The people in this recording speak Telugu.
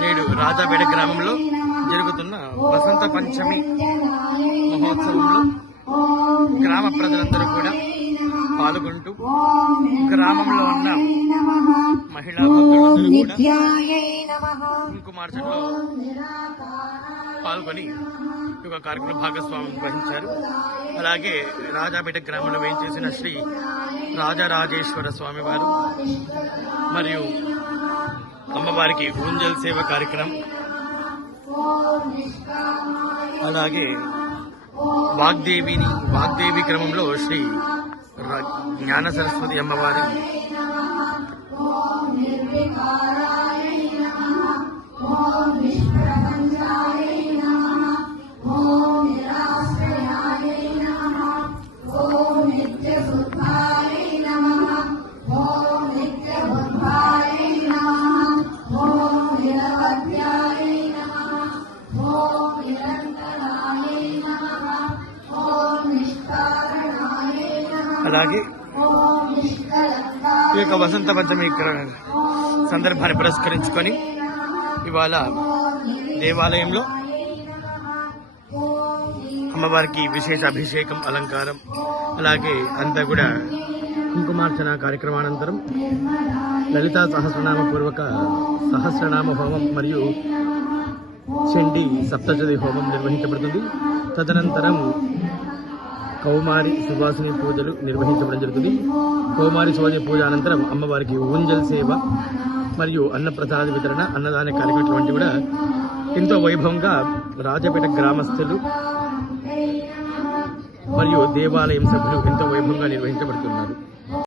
నేడు రాజాపేట గ్రామంలో జరుగుతున్న వసంత పంచమి మహోత్సవంలో గ్రామ ప్రజలందరూ కూడా పాల్గొంటూ గ్రామంలో ఉన్న మహిళా భక్తులందరూ కూడా కుంకుమార్చనలో పాల్గొని ఈ యొక్క కార్యక్రమ భాగస్వామ్యం వహించారు. అలాగే రాజాపేట గ్రామంలో వేయించేసిన శ్రీ రాజరాజేశ్వర స్వామి వారు మరియు అమ్మవారికి ఊంజల్ సేవ కార్యక్రమం. అలాగే వాగ్దేవిని వాగ్దేవి క్రమంలో శ్రీ జ్ఞాన సరస్వతి అమ్మవారి అలాగే ఈ యొక్క వసంత పంచమి సందర్భాన్ని పురస్కరించుకొని ఇవాళ దేవాలయంలో అమ్మవారికి విశేష అభిషేకం అలంకారం అలాగే అంతా కూడా కుంకుమార్చన కార్యక్రమానంతరం లలితా సహస్రనామ పూర్వక సహస్రనామ హోమం మరియు చండి సప్తజది హోమం నిర్వహించబడుతుంది. తదనంతరం కౌమారి సువాసిని పూజలు నిర్వహించబడం జరుగుతుంది. కౌమారి సువాసిని పూజ అనంతరం అమ్మవారికి ఊంజల్ సేవ మరియు అన్నప్రసాద వితరణ అన్నదాన కార్యక్రమం వంటి కూడా ఎంతో వైభవంగా రాజపేట గ్రామస్తులు మరియు దేవాలయం సభ్యులు ఎంతో వైభవంగా నిర్వహించబడుతున్నారు.